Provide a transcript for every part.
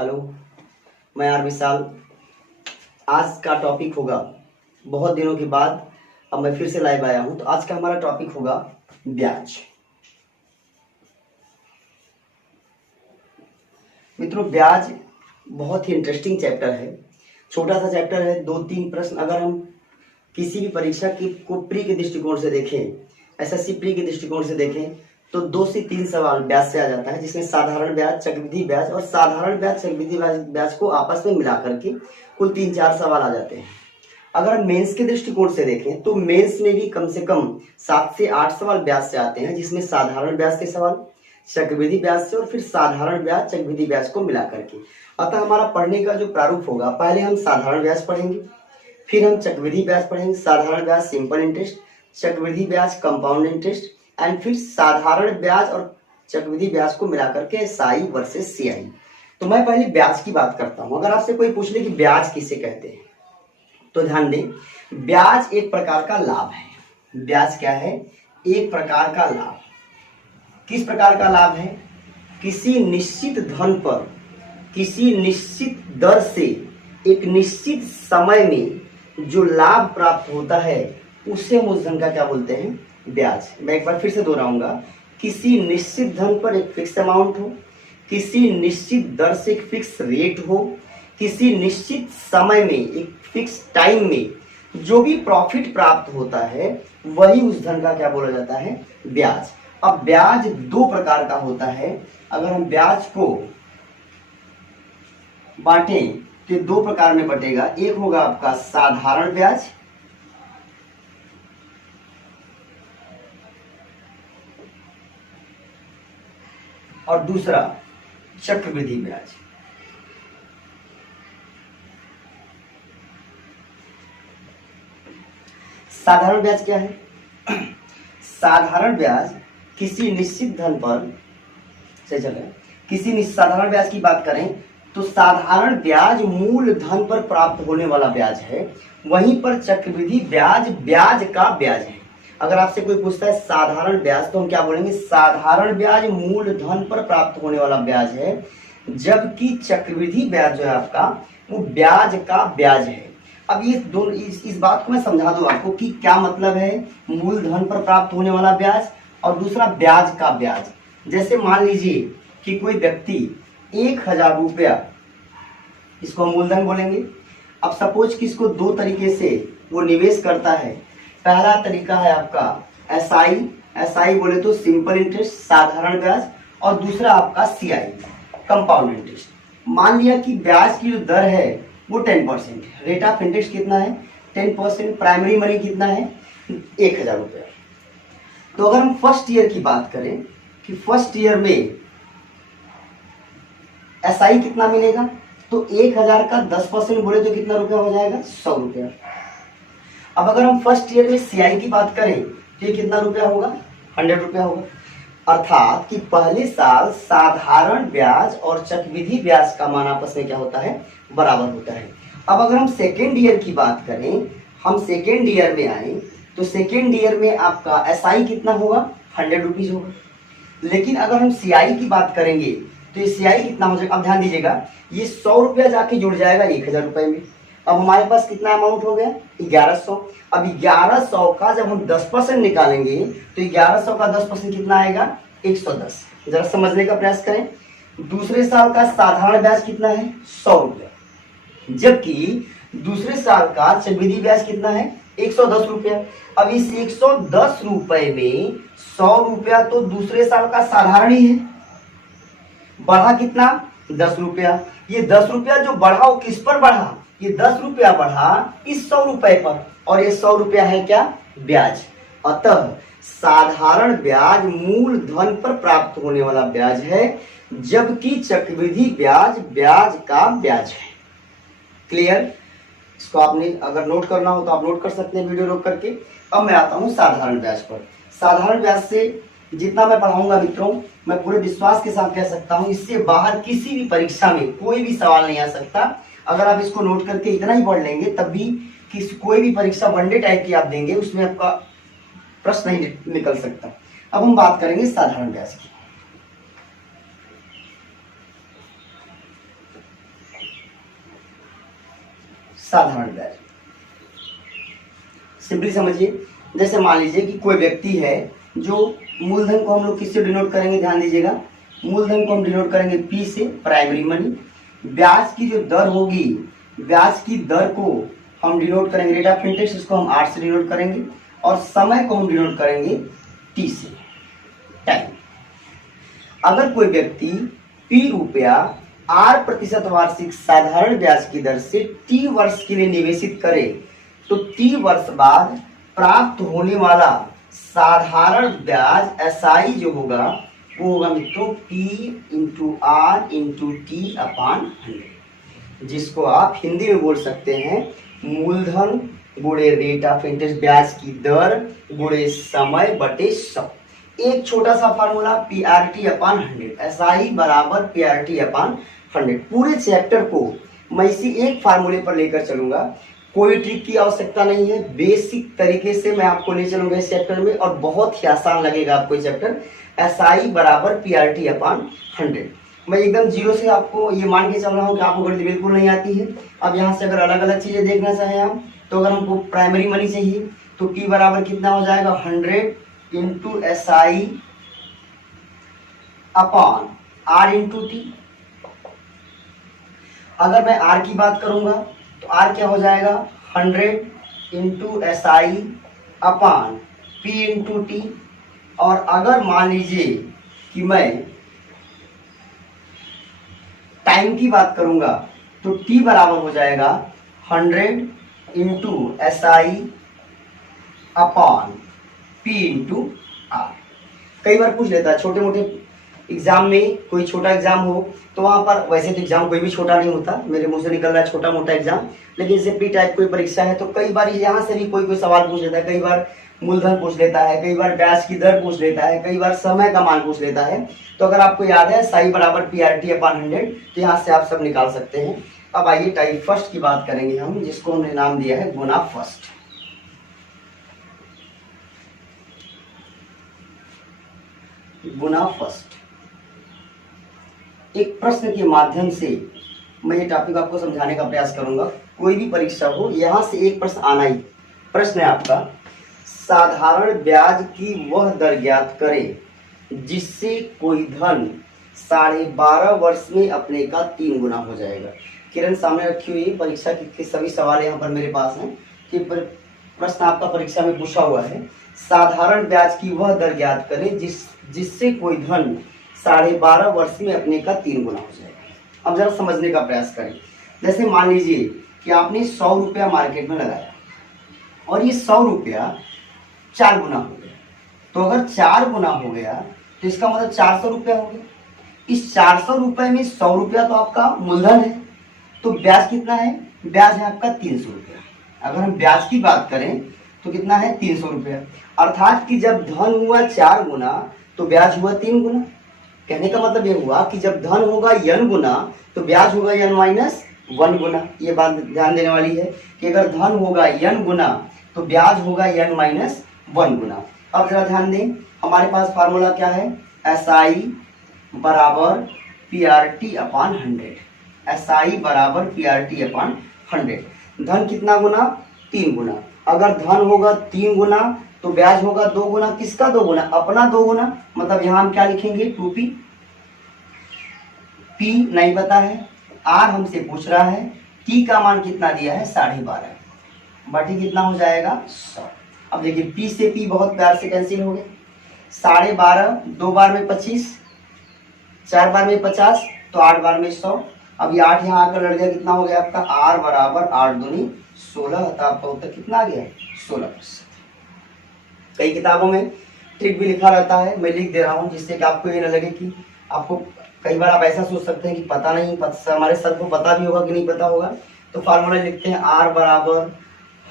Hello, मैं are विशाल। आज का टॉपिक होगा, बहुत दिनों के बाद अब मैं फिर से लाइव आया हूं, तो आज का हमारा टॉपिक होगा ब्याज। मित्रों, ब्याज बहुत ही इंटरेस्टिंग चैप्टर है। छोटा सा चैप्टर है, 2-3 प्रश्न अगर हम किसी भी परीक्षा की को प्री के दृष्टिकोण से देखें, एसएससी प्री के दृष्टिकोण से देखें, तो 2 से 3 सवाल ब्याज से आ जाता है, जिसमें साधारण ब्याज, चक्रवृद्धि ब्याज और साधारण ब्याज चक्रवृद्धि ब्याज को आपस में मिला करके कुल 3-4 सवाल आ जाते हैं। अगर हम मेंस के दृष्टिकोण से देखें तो मेंस में भी कम से कम 7 से 8 सवाल ब्याज से आते हैं, जिसमें साधारण ब्याज के सवाल, चक्रवृद्धि ब्याज से और फिर साधारण ब्याज चक्रवृद्धि ब्याज को मिला करके। अतः हमारा पढ़ने का जो प्रारूप होगा, पहले हम साधारण ब्याज पढ़ेंगे, फिर हम चक्रवृद्धि ब्याज पढ़ेंगे, साधारण ब्याज सिंपल इंटरेस्ट, चक्रवृद्धि ब्याज कंपाउंड इंटरेस्ट एंड फिर साधारण ब्याज और चक्रवृद्धि ब्याज को मिलाकर के एसआई वर्सेस सीआई। तो मैं पहले ब्याज की बात करता हूं। अगर आपसे कोई पूछ ले कि ब्याज किसे कहते हैं, तो ध्यान दें, ब्याज एक प्रकार का लाभ है। ब्याज क्या है? एक प्रकार का लाभ। किस प्रकार का लाभ है? किसी निश्चित धन पर किसी निश्चित दर से एक निश्चित समय में जो लाभ प्राप्त होता है, उसे हम उस धन का क्या बोलते हैं? ब्याज। मैं एक बार फिर से दोहराऊंगा, किसी निश्चित धन पर एक फिक्स अमाउंट हो, किसी निश्चित दर से एक फिक्स रेट हो, किसी निश्चित समय में एक फिक्स टाइम में जो भी प्रॉफिट प्राप्त होता है, वही उस धन का क्या बोला जाता है? ब्याज। अब ब्याज 2 प्रकार का होता है। अगर हम ब्याज को बांटें तो 2 प्रकार में बटेगा। एक होगा आपका साधारण ब्याज और दूसरा चक्रवृद्धि ब्याज। साधारण ब्याज क्या है? साधारण ब्याज किसी निश्चित धन पर साधारण ब्याज की बात करें तो साधारण ब्याज मूल धन पर प्राप्त होने वाला ब्याज है, वहीं पर चक्रवृद्धि ब्याज ब्याज का ब्याज है। अगर आपसे कोई पूछता है साधारण ब्याज, तो हम क्या बोलेंगे? साधारण ब्याज मूल धन पर प्राप्त होने वाला ब्याज है, जबकि चक्रवृद्धि ब्याज जो है आपका, वो ब्याज का ब्याज है। अब ये दोनों इस बात को मैं समझा दूं आपको कि क्या मतलब है मूल धन पर प्राप्त होने वाला ब्याज और दूसरा ब्याज का ब्याज। जैसे मान लीजिए कि कोई व्यक्ति 1000 रुपया, इसको हम मूलधन बोलेंगे। अब सपोज कि इसको 2 तरीके से वो निवेश करता है। पहला तरीका है आपका एसआई बोले तो सिंपल इंटरेस्ट, साधारण ब्याज, और दूसरा आपका सीआई कंपाउंड इंटरेस्ट। मान लिया कि ब्याज की जो दर है वो 10% है, रेट ऑफ इंटरेस्ट कितना है? 10%। प्राइमरी मनी कितना है? 1000 रुपया। तो अगर हम फर्स्ट ईयर की बात करें कि फर्स्ट ईयर में एसआई कितना मिलेगा, तो 1000 का 10% बोले तो कितना रुपया हो जाएगा? 100 रुपया। अब अगर हम फर्स्ट ईयर में सीआई की बात करें तो ये कितना रुपया होगा? 100 रुपया होगा। अर्थात कि पहले साल साधारण ब्याज और चक्रवृद्धि ब्याज का मान आपस में क्या होता है? बराबर होता है। अब अगर हम सेकेंड ईयर की बात करें, हम सेकेंड ईयर में आए तो सेकेंड ईयर में आपका एसआई कितना होगा? 100 रुपीज होगा। लेकिन अगर हम सीआई की बात करेंगे तो ये सीआई कितना हो जाएगा? अब ध्यान दीजिएगा, ये 100 रुपया जाके जुड़ जाएगा 1000 रुपए में। अब हमारे पास कितना अमाउंट हो गया? 1100। अब 1100 का जब हम 10% निकालेंगे तो 1100 का 10% कितना आएगा? 110। जरा समझने का प्रयास करें। दूसरे साल का साधारण ब्याज कितना है? 100 रुपया, जबकि दूसरे साल का चक्रवृद्धि ब्याज कितना है? 110 रुपया। अब इस 110 रुपए में 100 रुपया तो दूसरे साल का साधारण ही है, बढ़ा कितना? 10 रुपया। ये 10 रुपया जो बढ़ा वो किस पर बढ़ा? ये 10 रुपया बढ़ा इस 100 रुपए पर, और ये 100 रुपया है क्या? ब्याज। अतः साधारण ब्याज मूल धन पर प्राप्त होने वाला ब्याज है, जबकि चक्रवृद्धि ब्याज ब्याज का ब्याज है। क्लियर? इसको आपने अगर नोट करना हो तो आप नोट कर सकते हैं वीडियो रोक करके। अब मैं आता हूं साधारण ब्याज पर। साधारण ब्याज से जितना मैं पढ़ाऊंगा मित्रों, मैं पूरे विश्वास के साथ कह सकता हूं, इससे बाहर किसी भी परीक्षा में कोई भी सवाल नहीं आ सकता। अगर आप इसको नोट करके इतना ही पढ़ लेंगे, तब भी कोई भी परीक्षा वनडे टाइप की आप देंगे, उसमें आपका प्रश्न नहीं निकल सकता। अब हम बात करेंगे साधारण ब्याज की। साधारण ब्याज। सिंपली समझिए, जैसे मान लीजिए कि कोई व्यक्ति है जो मूलधन को हम लोग किससे डिनोट करेंगे, ध्यान दीजिएगा, मूलधन को हम डिनोट करेंगे पी से, प्राइमरी मनी। ब्याज की जो दर होगी, ब्याज की दर को हम डिनोट करेंगे रेट ऑफ इंटरेस्ट, इसको हम आर से डिनोट करेंगे, और समय को हम डिनोट करेंगे टी से, टाइम। अगर कोई व्यक्ति पी रुपया 8% वार्षिक साधारण ब्याज की दर से टी वर्ष के लिए निवेशित करे, तो टी वर्ष बाद प्राप्त होने वाला साधारण ब्याज एसआई जो होगा वो होगा मित्रों P into R into T upon 100, जिसको आप हिंदी में बोल सकते हैं मूलधन गुणे रेट ऑफ इंटरेस्ट, ब्याज की दर गुणे समय बटे 100। एक छोटा सा फार्मूला पीआरटी अपॉन 100, एसआई बराबर पीआरटी अपॉन 100। पूरे चैप्टर को मैं इसी एक फार्मूले पर लेकर चलूंगा, कोई ट्रिक की आवश्यकता नहीं है, बेसिक तरीके से मैं आपको ले चलूंगा इस चैप्टर में, और बहुत ही आसान लगेगा आपको ये चैप्टर। एसआई बराबर पीआरटी अपॉन 100। मैं एकदम जीरो से आपको ये मान के चल रहा हूँ कि आपको गणित बिल्कुल नहीं आती है। अब यहाँ से अगर अलग अलग चीजें देखना चाहें आप, तो अगर हमको प्राइमरी मनी चाहिए तो P बराबर कितना हो जाएगा 100 into S I upon R into T. अगर मैं R की बात करूंगा तो R क्या हो जाएगा 100 into S I upon P into T. और अगर मान लीजिए कि मैं टाइम की बात करूंगा तो T बराबर हो जाएगा 100 into S I upon P into R. कई बार पूछ लेता है छोटे मोटे एग्जाम में, कोई छोटा एग्जाम हो तो वहां पर, वैसे तो एग्जाम कोई भी छोटा नहीं होता, मेरे मुंह से निकल रहा है छोटा मोटा एग्जाम, लेकिन जैसे पी टाइप कोई परीक्षा है तो कई बार यहाँ से भी कोई सवाल पूछ लेता है। कई बार मूलधन पूछ लेता है, कई बार ब्याज की दर पूछ लेता है, कई बार समय का मान पूछ लेता है। तो अगर आपको याद है साई बराबर पीआरटी अपॉन 100, तो यहाँ से आप सब निकाल सकते हैं। अब आइए टाइप फर्स्ट की बात करेंगे हम, जिसको हमने नाम दिया है गुना फर्स्ट। गुना फर्स्ट एक प्रश्न के माध्यम से मैं ये टॉपिक आपको समझाने का प्रयास करूंगा। कोई भी परीक्षा हो, यहां से एक प्रश्न आना ही। प्रश्न है आपका, साधारण ब्याज की वह दर ज्ञात करें जिससे कोई धन 12.5 वर्ष में अपने का 3 गुना हो जाएगा। किरण सामने रखी हुई परीक्षा के सभी सवाल यहाँ पर मेरे पास हैं कि प्रश्न आपका परीक्षा में पूछा हुआ है, साधारण ब्याज की वह दर ज्ञात करें जिससे कोई धन 12.5 वर्ष में अपने का 3 गुना हो जाएगा। अब जरा समझने का प्रयास करें। जैसे मान लीजिए कि आपने 100 रुपया मार्केट में लगाया और ये 100 रुपया 4 गुना हो गया। तो अगर 4 गुना हो गया तो इसका मतलब 400 रुपया हो गया। इस 400 रुपए में 100 रुपया तो आपका मूलधन है, तो ब्याज कितना है? ब्याज है आपका 300 रुपया। अगर हम ब्याज की बात करें तो कितना है? 300 रुपया। अर्थात कि जब धन हुआ 4 गुना तो ब्याज हुआ 3 गुना। कहने का मतलब ये हुआ कि जब धन होगा n गुना तो ब्याज होगा n माइनस 1 गुना। ये बात ध्यान देने वाली है कि अगर धन होगा n गुना तो ब्याज होगा n माइनस 1 गुना। अब जरा ध्यान दें, हमारे पास फार्मूला क्या है? SI बराबर PRT अपॉन 100। SI बराबर PRT अपॉन 100। धन कितना गुना? 3 गुना। अगर धन होगा 3 गुना तो ब्याज होगा 2 गुना। किसका 2 गुना? अपना 2 गुना। मतलब यहां हम क्या लिखेंगे? 2P। P नहीं पता है, R हमसे पूछ रहा है, T का मान कितना दिया है? 12.5 बटी कितना हो जाएगा? 100। अब देखिए P से P बहुत प्यार से कैंसिल हो गए। 12.5 2 बार में 25, 4 बार में 50, तो 8 बार में 100। अब ये 8 यहाँ आकर लड़ गया, कितना हो गया आपका? R बराबर 8 दूनी 16। तो आपका उत्तर कितना आ गया? 16%। कई किताबों में ट्रिक भी लिखा रहता है, मैं लिख दे रहा हूँ जिससे कि आपको ये न लगे कि आपको, कई बार आप ऐसा सोच सकते हैं कि पता नहीं, हमारे सर को पता भी होगा कि नहीं पता होगा। तो फार्मूला लिखते हैं R बराबर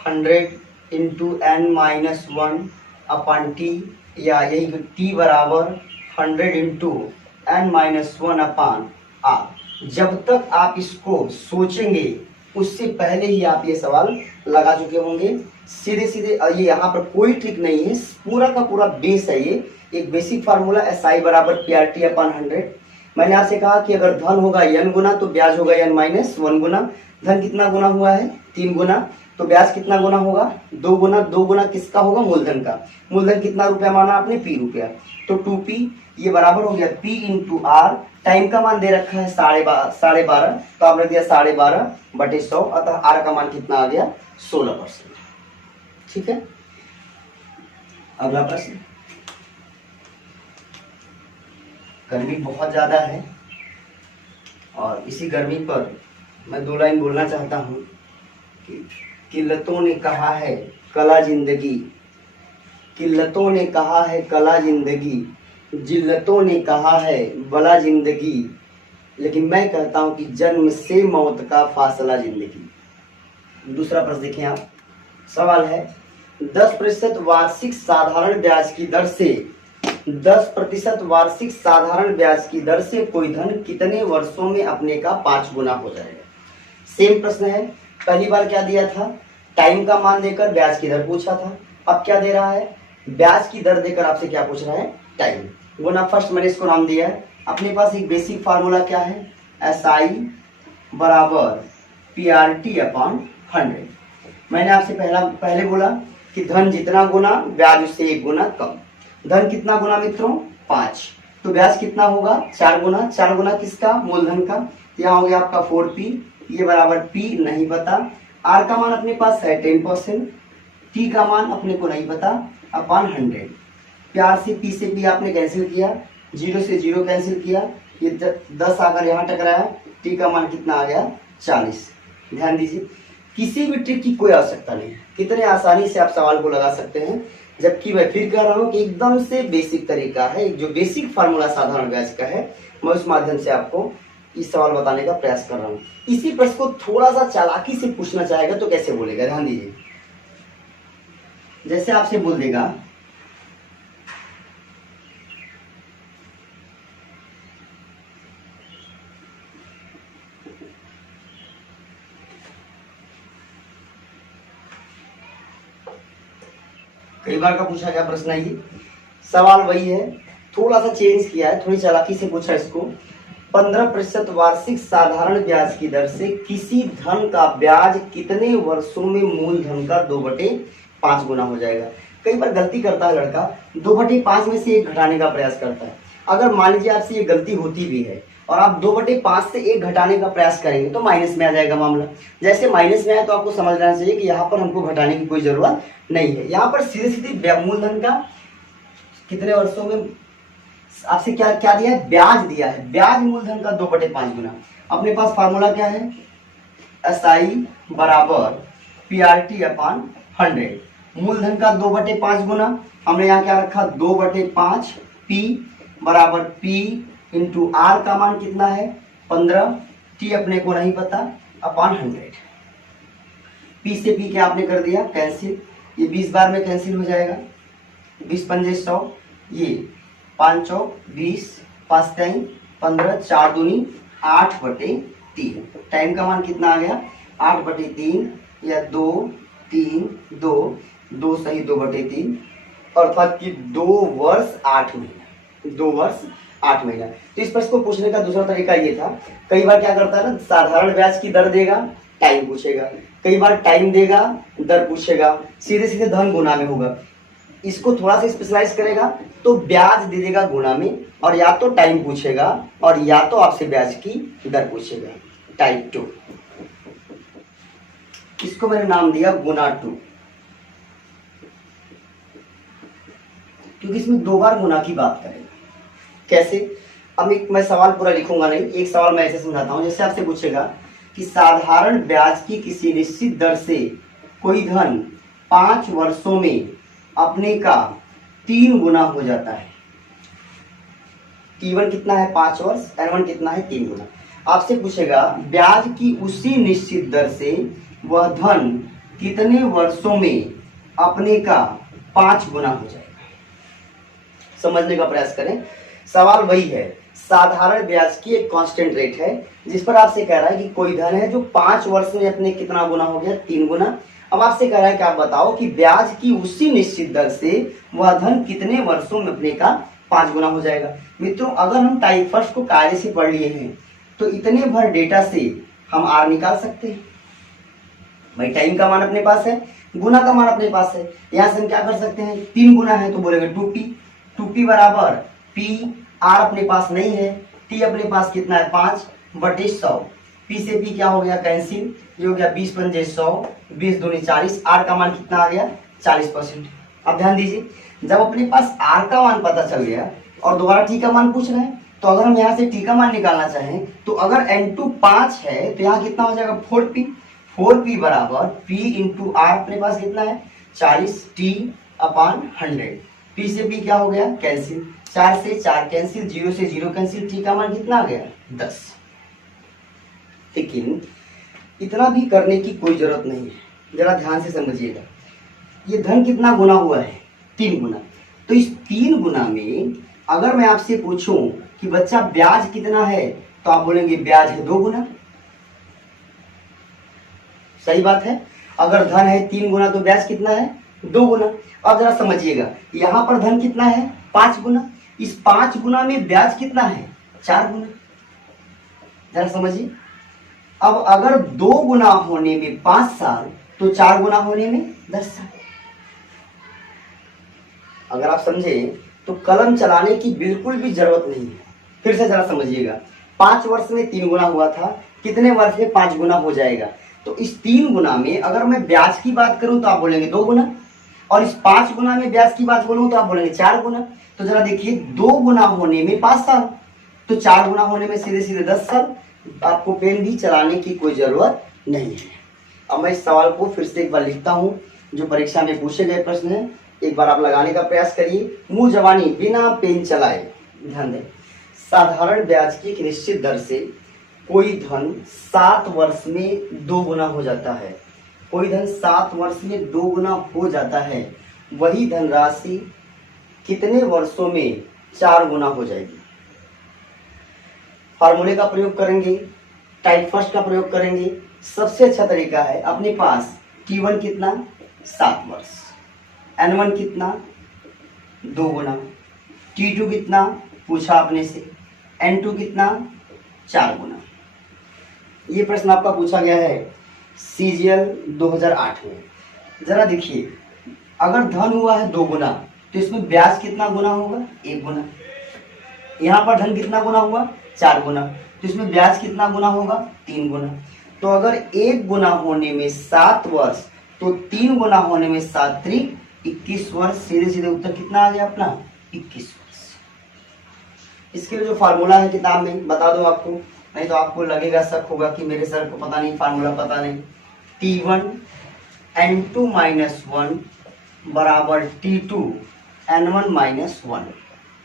100 into n minus 1 upon T, या यही T बराबर 100 into n minus 1 upon R। जब तक आप इसको सोचेंगे उससे पहले ही आप ये सवाल लगा चुके होंगे। सीधे सीधे ये यहाँ पर कोई ट्रिक नहीं है, पूरा का पूरा बेस है। ये एक बेसिक फार्मूला SI बराबर PRT अपॉन 100। मैंने आपसे कहा कि अगर धन होगा n गुना तो ब्याज होगा n माइनस 1 गुना। धन कितना गुना हुआ है? 3 गुना। तो ब्याज कितना गुना होगा? 2 गुना। 2 गुना किसका होगा? मूलधन का। मूलधन कितना रुपया माना आपने? p रुपया। तो 2p ये बराबर हो गया p इंटू आर। टाइम का मान दे रखा है 12.5, तो आपने दिया 12.5/100, अतः आर का मान कितना आ गया? 16%। ठीक है, अगला प्रश्न। गर्मी बहुत ज्यादा है और इसी गर्मी पर मैं 2 लाइन बोलना चाहता हूँ कि किल्लतों ने कहा है कला जिंदगी, किल्लतों ने कहा है कला जिंदगी, जिल्लतों ने कहा है बला जिंदगी, लेकिन मैं कहता हूं कि जन्म से मौत का फासला जिंदगी। दूसरा प्रश्न देखें आप। सवाल है 10% वार्षिक साधारण ब्याज की दर से 10% वार्षिक साधारण ब्याज की दर से कोई धन कितने वर्षों में अपने का 5 गुना हो जाएगा। सेम प्रश्न है, पहली बार क्या दिया था? टाइम का मान देकर ब्याज की दर पूछा था। अब क्या दे रहा है? ब्याज की दर देकर आपसे क्या पूछ रहा है? टाइम गुना। फर्स्ट मैंने इसको नाम दिया है। अपने पास एक बेसिक फार्मूला क्या है? SI बराबर PRT/100। मैंने आपसे पहले बोला कि धन जितना गुना ब्याज उससे 1 गुना कम। धन कितना गुना मित्रों? 5। तो ब्याज कितना होगा? 4 गुना। 4 गुना किसका? मूलधन का। यहाँ हो गया आपका 4p, ये बराबर p नहीं पता। r का मान अपने पास है 10%, t का मान अपने को नहीं पता, अपॉन 100। प्यार से p से p आपने कैंसिल किया, 0 से 0 कैंसिल किया, ये 10 आकर यहाँ टकराया, t का मान कितना आ गया? 40। ध्यान दीजिए, किसी भी ट्रिक की कोई आवश्यकता नहीं, कितने आसानी से आप सवाल को लगा सकते हैं। जबकि मैं फिर कह रहा हूँ कि एकदम से बेसिक तरीका है, जो बेसिक फार्मूला साधारण ब्याज का है, मैं उस माध्यम से आपको इस सवाल बताने का प्रयास कर रहा हूँ। इसी प्रश्न को थोड़ा सा चालाकी से पूछना चाहेगा तो कैसे बोलेगा? ध्यान दीजिए, जैसे आपसे बोल देगा कई बार का पूछा गया प्रश्न है, ये सवाल वही है, थोड़ा सा चेंज किया है, थोड़ी चालाकी से पूछा इसको। 15% वार्षिक साधारण ब्याज की दर से किसी धन का ब्याज कितने वर्षों में मूलधन का 2/5 गुना हो जाएगा। कई बार गलती करता है लड़का, 2/5 में से 1 घटाने का प्रयास करता है। अगर मान लीजिए आपसे ये गलती होती भी है और आप 2/5 से 1 घटाने का प्रयास करेंगे तो माइनस में आ जाएगा मामला। जैसे माइनस में आए तो आपको समझ लेना चाहिए कि यहाँ पर हमको घटाने की कोई जरूरत नहीं है। यहाँ पर सीधे सीधे मूलधन का कितने वर्षों में आपसे क्या क्या दिया है? ब्याज दिया है। ब्याज मूलधन का 2/5 गुना। अपने पास फार्मूला क्या है? SI बराबर PRT/100। मूलधन का 2/5 गुना, हमने यहाँ क्या रखा? 2/5। P बराबर P इंटू R का मान कितना है? 15। T अपने को नहीं पता, अपॉन 100। P से P क्या आपने कर दिया? कैंसिल। ये 20 बार में कैंसिल हो जाएगा, 20 पंजे 100, ये 5 चौक 20, 5 टाइम 15, 4 दूनी 8/3। टाइम का मान कितना आ गया? 8/3 या 2 3 2 2 सही 2/3, अर्थात कि 2 वर्ष 8 महीना। 2 वर्ष 8 महीना। तो इस प्रश्न को पूछने का दूसरा तरीका ये था, कई बार क्या करता है ना, साधारण ब्याज की दर देगा, टाइम पूछेगा, कई बार टाइम देगा, दर पूछेगा, सीधे सीधे धन गुना में होगा। इसको थोड़ा सा स्पेशलाइज करेगा तो ब्याज दे देगा गुना में, और या तो टाइम पूछेगा और या तो आपसे ब्याज की दर पूछेगा। टाइप 2, इसको मैंने नाम दिया गुना 2, क्योंकि इसमें 2 बार गुना की बात करेगा। कैसे? अब मैं सवाल पूरा लिखूंगा नहीं, एक सवाल मैं ऐसे समझाता हूं। जैसे आपसे पूछेगा कि साधारण ब्याज की किसी निश्चित दर से कोई धन 5 वर्षों में अपने का 3 गुना हो जाता है। T1 कितना है? 5 वर्ष। N1 कितना है? 3 गुना। आपसे पूछेगा ब्याज की उसी निश्चित दर से वह धन कितने वर्षों में अपने का 5 गुना हो जाएगा। समझने का प्रयास करें, सवाल वही है, साधारण ब्याज की एक कांस्टेंट रेट है जिस पर आपसे कह रहा है कि कोई धन है जो 5 वर्ष में अपने कितना गुना हो गया? 3 गुना। अब आपसे कह रहा है कि आप बताओ कि ब्याज की उसी निश्चित दर से वह धन कितने वर्षों में अपने का 5 गुना हो जाएगा। मित्रों अगर हम टाइप फर्स्ट को कायदे से पढ़ लिए हैं तो इतने भर डेटा से हम आर निकाल सकते हैं। भाई टाइम का मान अपने पास है, गुना का मान अपने पास है, यहाँ से हम क्या कर सकते हैं, 3 गुना है तो बोलेंगे 2p, 2p बराबर p, r अपने पास नहीं है, t अपने पास कितना है 5 बटे 100, p से p क्या हो गया कैंसिल, ये हो गया 20 पंजे 100, 20 दूनी 40, r का मान कितना आ गया 40%। अब ध्यान दीजिए जब अपने पास r का मान पता चल गया और दोबारा t का मान पूछ रहे हैं तो अगर हम यहाँ से t का मान निकालना चाहें तो अगर n2 5 है तो यहाँ कितना हो जाएगा 4p, 4p बराबर p इंटू आर अपने पास कितना है 40 t अपान 100, p से p क्या हो गया कैंसिल, 4 से 4 कैंसिल, 0 से 0 कैंसिल, t का मान कितना आ गया 10। लेकिन इतना भी करने की कोई जरूरत नहीं है, जरा ध्यान से समझिएगा। ये धन कितना गुना हुआ है 3 गुना, तो इस 3 गुना में अगर मैं आपसे पूछूं कि बच्चा ब्याज कितना है तो आप बोलेंगे ब्याज है 2 गुना। सही बात है, अगर धन है 3 गुना तो ब्याज कितना है 2 गुना। अब जरा समझिएगा यहाँ पर धन कितना है 5 गुना, इस 5 गुना में ब्याज कितना है 4 गुना। जरा समझिए, अब अगर 2 गुना होने में 5 साल तो 4 गुना होने में 10 साल। अगर आप समझे तो कलम चलाने की बिल्कुल भी जरूरत नहीं है। फिर से जरा समझिएगा, 5 वर्ष में 3 गुना हुआ था, कितने वर्ष में 5 गुना हो जाएगा। तो इस 3 गुना में अगर मैं ब्याज की बात करूं तो आप बोलेंगे 2 गुना, और इस 5 गुना में ब्याज की बात बोलूं तो आप बोलेंगे 4 गुना। तो जरा देखिए 2 गुना होने में 5 साल तो 4 गुना होने में सीधे सीधे 10 साल। आपको पेन भी चलाने की कोई जरूरत नहीं है। अब मैं इस सवाल को फिर से एक बार लिखता हूं, जो परीक्षा में पूछे गए प्रश्न है, एक बार आप लगाने का प्रयास करिए, मुंह जवानी बिना पेन चलाए। ध्यान दें, साधारण ब्याज की एक निश्चित दर से कोई धन 7 वर्ष में 2 गुना हो जाता है, कोई धन 7 वर्ष में 2 गुना हो जाता है, वही धनराशि कितने वर्षों में 4 गुना हो जाएगी। फार्मूले का प्रयोग करेंगे, टाइप फर्स्ट का प्रयोग करेंगे। सबसे अच्छा तरीका है, अपने पास T1 कितना 7 वर्ष, N1 कितना 2 गुना, T2 कितना पूछा आपने से, N2 कितना 4 गुना। ये प्रश्न आपका पूछा गया है CGL 2008 में। जरा देखिए, अगर धन हुआ है 2 गुना तो इसमें ब्याज कितना गुना होगा 1 गुना। यहाँ पर धन कितना गुना हुआ 4 गुना, तो इसमें ब्याज कितना गुना होगा 3 गुना। तो अगर 1 गुना होने में 7 वर्ष तो 3 गुना होने में 7 त्रिक 21 वर्ष। सीधे सीधे उत्तर कितना आ गया अपना 21 वर्ष। इसके लिए जो फार्मूला है किताब में बता दो आपको, नहीं तो आपको लगेगा, शक होगा कि मेरे सर को पता नहीं, फार्मूला पता नहीं। T1 N2 माइनस 1 बराबर T2 N1 माइनस 1।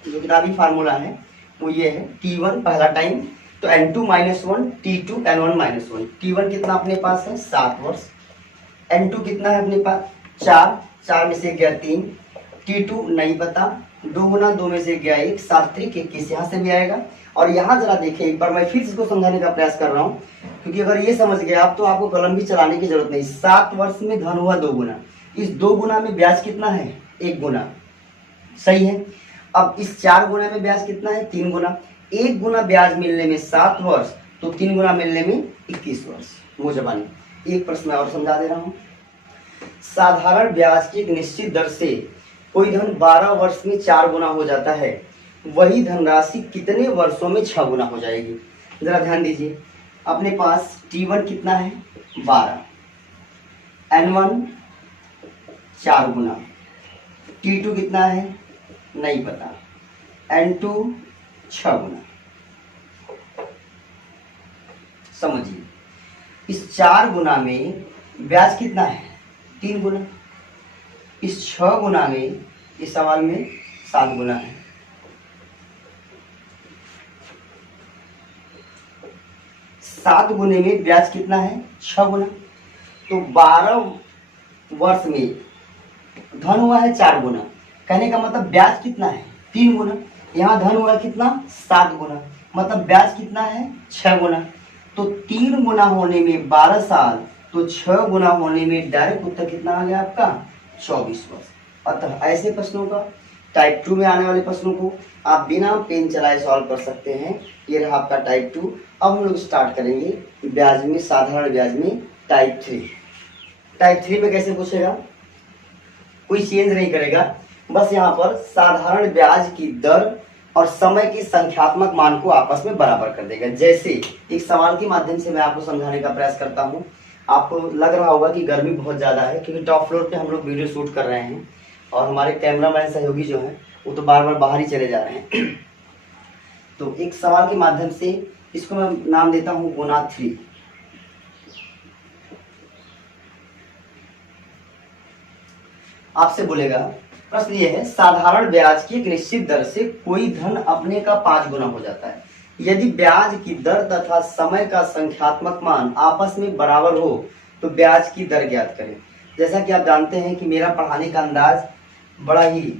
जो किताबी फार्मूला है वो ये है, T1 पहला टाइम तो N2 minus 1, T2 N1 minus 1। T1 कितना अपने पास है 7 वर्ष, N2 कितना है अपने पास 4, 4 में से गया 3, T2 नहीं पता, 2 गुना 2 में से गया 1, 7 त्रिक 21 यहाँ से भी आएगा। और यहाँ जरा देखिए एक बार, मैं फिर इसको समझाने का प्रयास कर रहा हूँ, क्योंकि अगर ये समझ गए आप तो आपको कलम भी चलाने की जरूरत नहीं। 7 वर्ष में धन हुआ 2 गुना, इस 2 गुना में ब्याज कितना है 1 गुना, सही है। अब इस 4 गुना में ब्याज कितना है 3 गुना, 1 गुना ब्याज मिलने में 7 वर्ष तो 3 गुना मिलने में 21 वर्ष। मुझे जबानी एक प्रश्न मैं और समझा दे रहा हूँ। साधारण ब्याज की एक निश्चित दर से कोई धन 12 वर्ष में 4 गुना हो जाता है, वही धनराशि कितने वर्षों में 6 गुना हो जाएगी। जरा ध्यान दीजिए, अपने पास T1 कितना है 12, N1 4 गुना, T2 कितना है नहीं पता, N2 6 गुना। समझिए, इस 4 गुना में ब्याज कितना है 3 गुना, इस 6 गुना में इस सवाल में 7 गुना है। 7 गुने में ब्याज कितना है 6 गुना, तो 12 वर्ष में धन हुआ है 4 गुना, कहने का मतलब ब्याज कितना है 3 गुना। यहाँ धन हुआ कितना 7 गुना, मतलब ब्याज कितना है 6 गुना। तो 3 गुना होने में 12 साल, तो 6 गुना होने में डायरेक्ट उत्तर कितना आ गया आपका 24 वर्ष। अतः ऐसे प्रश्नों का टाइप 2 में आने वाले प्रश्नों को आप बिना पेन चलाए सॉल्व कर सकते हैं। ये रहा आपका टाइप 2। अब हम लोग स्टार्ट करेंगे ब्याज में, साधारण ब्याज में टाइप 3। टाइप 3 में कैसे पूछेगा, कोई चेंज नहीं करेगा, बस यहाँ पर साधारण ब्याज की दर और समय की संख्यात्मक मान को आपस में बराबर कर देगा। जैसे एक सवाल के माध्यम से मैं आपको समझाने का प्रयास करता हूँ। आपको लग रहा होगा कि गर्मी बहुत ज़्यादा है, क्योंकि टॉप फ्लोर पे हम लोग वीडियो शूट कर रहे हैं और हमारे कैमरामैन सहयोगी जो हैं वो तो बार बार बाहर ही चले जा रहे हैं। तो एक सवाल के माध्यम से इसको मैं नाम देता हूँ गुना 3। आपसे बोलेगा, प्रश्न ये है, साधारण ब्याज की एक निश्चित दर से कोई धन अपने का 5 गुना हो जाता है। यदि ब्याज की दर तथा समय का संख्यात्मक मान आपस में बराबर हो तो ब्याज की दर ज्ञात करें। जैसा कि आप जानते हैं कि मेरा पढ़ाने का अंदाज बड़ा ही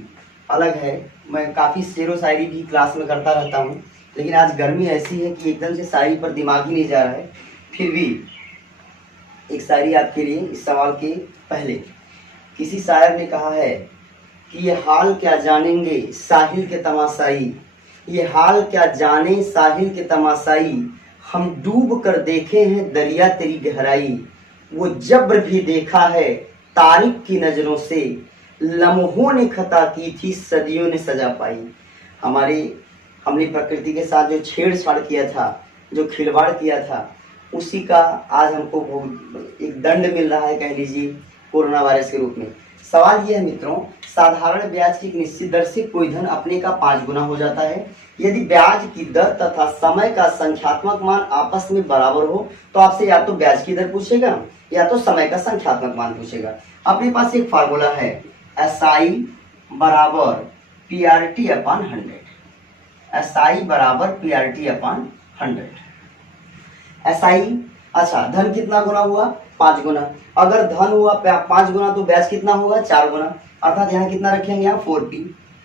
अलग है। मैं काफ़ी शेरो शायरी भी क्लास में करता रहता हूँ, लेकिन आज गर्मी ऐसी है कि एकदम से शायरी पर दिमाग ही नहीं जा रहा है। फिर भी एक शायरी आपके लिए इस सवाल के पहले। किसी शायर ने कहा है कि ये हाल क्या जानेंगे साहिल के तमाशाई, ये हाल क्या जाने साहिल के तमाशाई, हम डूब कर देखे हैं दरिया तेरी गहराई, वो जब्र भी देखा है तारीख की नजरों से, लम्हों ने खता की थी सदियों ने सजा पाई। हमने प्रकृति के साथ जो छेड़छाड़ किया था, जो खिलवाड़ किया था, उसी का आज हमको एक दंड मिल रहा है, कह लीजिए कोरोना वायरस के रूप में। सवाल यह है मित्रों, साधारण ब्याज की एक निश्चित दर से कोई धन अपने का 5 गुना हो जाता है। यदि ब्याज की दर तथा समय का संख्यात्मक मान आपस में बराबर हो तो आपसे या तो ब्याज की दर पूछेगा या तो समय का संख्यात्मक मान पूछेगा। अपने पास एक फार्मूला है, SI बराबर PRT अपॉन 100। SI बराबर PRT अपॉन 100। SI, अच्छा धन कितना गुना हुआ, 5 गुना। अगर धन हुआ 5 गुना तो ब्याज कितना होगा, 4 गुना। अर्थात यहाँ कितना रखेंगे, यहाँ 4P।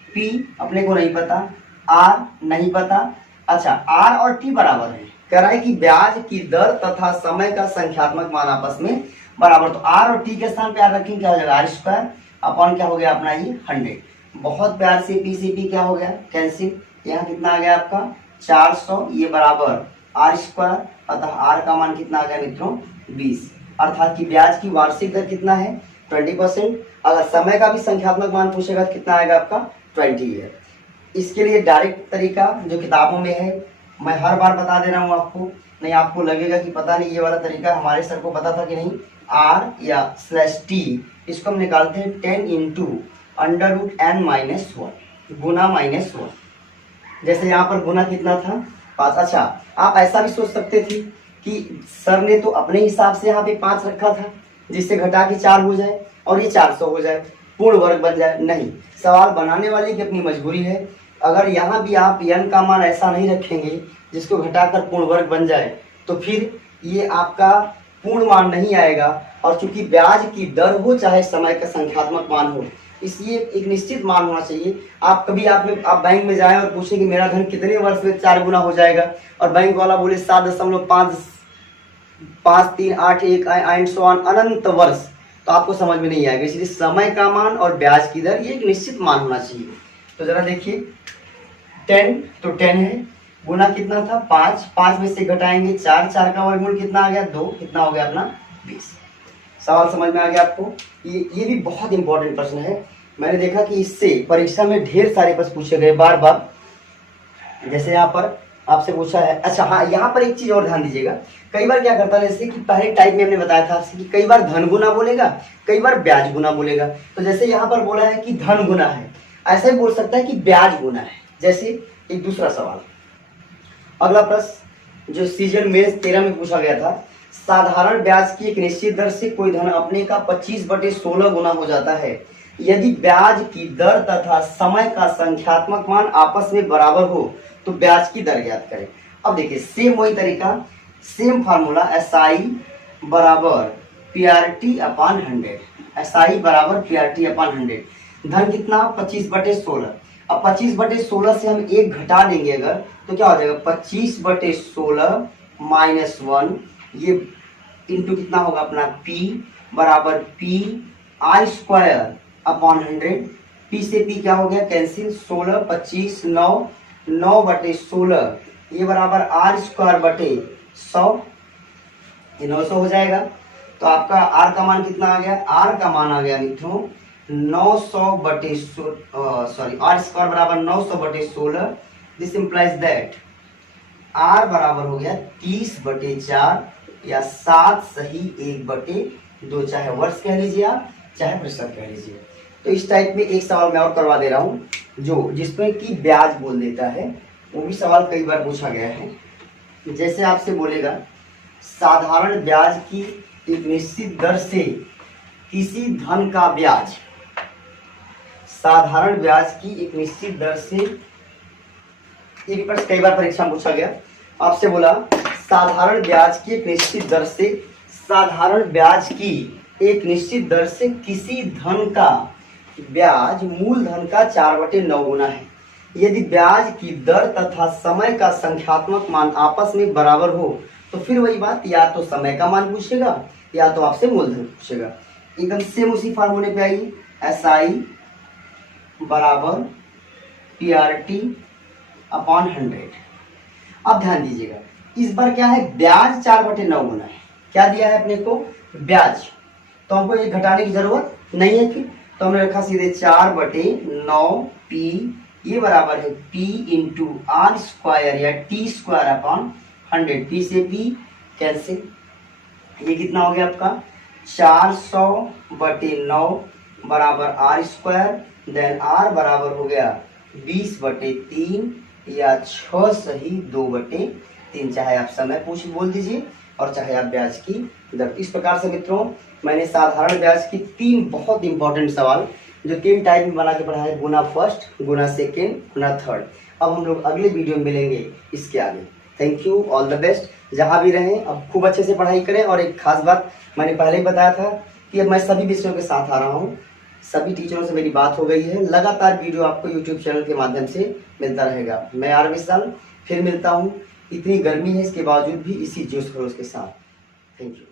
P अपने को नहीं पता, R नहीं पता। अच्छा R और T बराबर है, कह रहा है कि ब्याज की दर तथा समय का संख्यात्मक मान आपस में बराबर। तो R और T के स्थान पे R रखेंगे, क्या हो जाएगा, R² अपॉन क्या हो गया अपना ये 100। बहुत प्यार से P से P क्या हो गया, कैंसिल। यहाँ कितना आ गया आपका 400, ये बराबर R², अतः R का मान कितना आ गया मित्रों 20। अर्थात कि ब्याज की वार्षिक दर कितना है 20%। अगर समय का भी संख्यात्मक मान पूछेगा तो कितना आएगा आपका 20 है। इसके लिए डायरेक्ट तरीका जो किताबों में है, मैं हर बार बता दे रहा हूँ आपको, नहीं आपको लगेगा कि पता नहीं ये वाला तरीका हमारे सर को पता था कि नहीं। R या /T इसको हम निकालते हैं 10 इंटू √n-1 गुना -1। जैसे यहाँ पर गुना कितना था 5। अच्छा आप ऐसा भी सोच सकते थे कि सर ने तो अपने हिसाब से यहाँ पे 5 रखा था, जिससे घटा के 4 हो जाए और ये 400 हो जाए, पूर्ण वर्ग बन जाए। नहीं, सवाल बनाने वाले की अपनी मजबूरी है। अगर यहाँ भी आप n का मान ऐसा नहीं रखेंगे जिसको घटाकर पूर्ण वर्ग बन जाए तो फिर ये आपका पूर्ण मान नहीं आएगा। और चूंकि ब्याज की दर हो चाहे समय का संख्यात्मक मान हो, इसलिए एक निश्चित मान होना चाहिए। आप कभी आप बैंक में जाएं और पूछें कि मेरा धन कितने वर्ष में 4 गुना हो जाएगा, और बैंक वाला बोले 7.538 अनंत वर्ष, तो आपको समझ में नहीं आएगा। इसलिए समय का मान और ब्याज की दर ये एक निश्चित मान होना चाहिए। तो जरा देखिए 10 तो 10 है, गुना कितना था 5 में से घटाएंगे 4 का वर्गमूल कितना आ गया 2, कितना हो गया अपना 20। सवाल समझ में आ गया आपको। ये भी बहुत इंपॉर्टेंट प्रश्न है। मैंने देखा कि इससे परीक्षा में ढेर सारे प्रश्न पूछे गए बार बार। जैसे यहाँ पर आपसे पूछा है, अच्छा हाँ यहाँ पर एक चीज और ध्यान दीजिएगा, कई बार क्या करता है, जैसे कि पहले टाइप में हमने बताया था कि कई बार धन गुना बोलेगा, कई बार ब्याज गुना बोलेगा। तो जैसे यहाँ पर बोला है कि धन गुना है, ऐसा ही बोल सकता है कि ब्याज गुना है। जैसे एक दूसरा सवाल, अगला प्रश्न जो सीजन मेंस 13 में पूछा गया था, साधारण ब्याज की एक निश्चित दर से कोई धन अपने का 25/16 गुना हो जाता है। यदि ब्याज की दर तथा समय का संख्यात्मक मान आपस में बराबर हो तो ब्याज की दर ज्ञात करें। अब देखिए सेम वही तरीका, सेम फार्मूला, SI बराबर PRT अपॉन 100। SI बराबर PRT अपॉन 100। धन कितना 25/16। अब 25/16 से हम 1 घटा देंगे अगर, तो क्या हो जाएगा 25/16 -1, ये इंटू कितना होगा अपना P बराबर PI² अपॉन 100। P से P क्या हो गया कैंसिल, 16 25 9 9 बटे 16 ये बराबर आर स्क्वायर बटे 100, ये 900 हो जाएगा। तो आपका आर का मान कितना आ गया, आर का मान आ गया मित्रों 900 बटे आर स्क्वायर बराबर 900 बटे 16। दिस इंप्लाइज दैट आर बराबर हो गया 30 बटे 4 या 7 सही 1 बटे 2, चाहे वर्ष कह लीजिए आप चाहे प्रतिशत कह लीजिए। तो इस टाइप में एक सवाल मैं और करवा दे रहा हूँ जो जिसमें कि ब्याज बोल देता है, वो भी सवाल कई बार पूछा गया है। जैसे आपसे बोलेगा साधारण ब्याज की एक निश्चित दर से किसी धन का ब्याज, साधारण ब्याज की एक निश्चित दर से, एक प्रश्न कई बार परीक्षा में पूछा गया, आपसे बोला साधारण ब्याज की एक निश्चित दर से, साधारण ब्याज की एक निश्चित दर से किसी धन का ब्याज मूल धन का 4/9 गुना है। यदि ब्याज की दर तथा समय का संख्यात्मक मान आपस में बराबर हो तो फिर वही बात, या तो समय का मान पूछेगा या तो आपसे मूलधन पूछेगा। एकदम सेम उसी फार्मूले पे आइए, SI बराबर PRT अपॉन 100। अब ध्यान दीजिएगा इस बार क्या है, ब्याज 4/9 गुना है। क्या दिया है अपने को, ब्याज, तो हमको ये घटाने की जरूरत नहीं है फिर, तो हमने रखा सीधे 4/9 P, ये बराबर है P इंटू आर स्क्वायर या T स्क्वायर अपॉन 100। P से P कैंसिल, ये कितना हो गया आपका 400/9 बराबर आर स्क्वायर, देन आर बराबर हो गया 20/3 या 6 सही 2/3, चाहे आप समय पूछ बोल दीजिए और चाहे आप ब्याज की दर। इस प्रकार से मित्रों मैंने साधारण ब्याज की 3 बहुत इंपॉर्टेंट सवाल जो 3 टाइप में बना के पढ़ा है, गुना फर्स्ट, गुना सेकेंड, गुना थर्ड। अब हम लोग अगले वीडियो में मिलेंगे इसके आगे। Thank you, all the best. जहाँ भी रहें अब खूब अच्छे से पढ़ाई करें। और एक खास बात मैंने पहले ही बताया था कि अब मैं सभी विषयों के साथ आ रहा हूँ, सभी टीचरों से मेरी बात हो गई है, लगातार वीडियो आपको यूट्यूब चैनल के माध्यम से मिलता रहेगा। मैं आर विशाल फिर मिलता हूँ। इतनी गर्मी है इसके बावजूद भी इसी जोश खरोश के साथ। Thank you.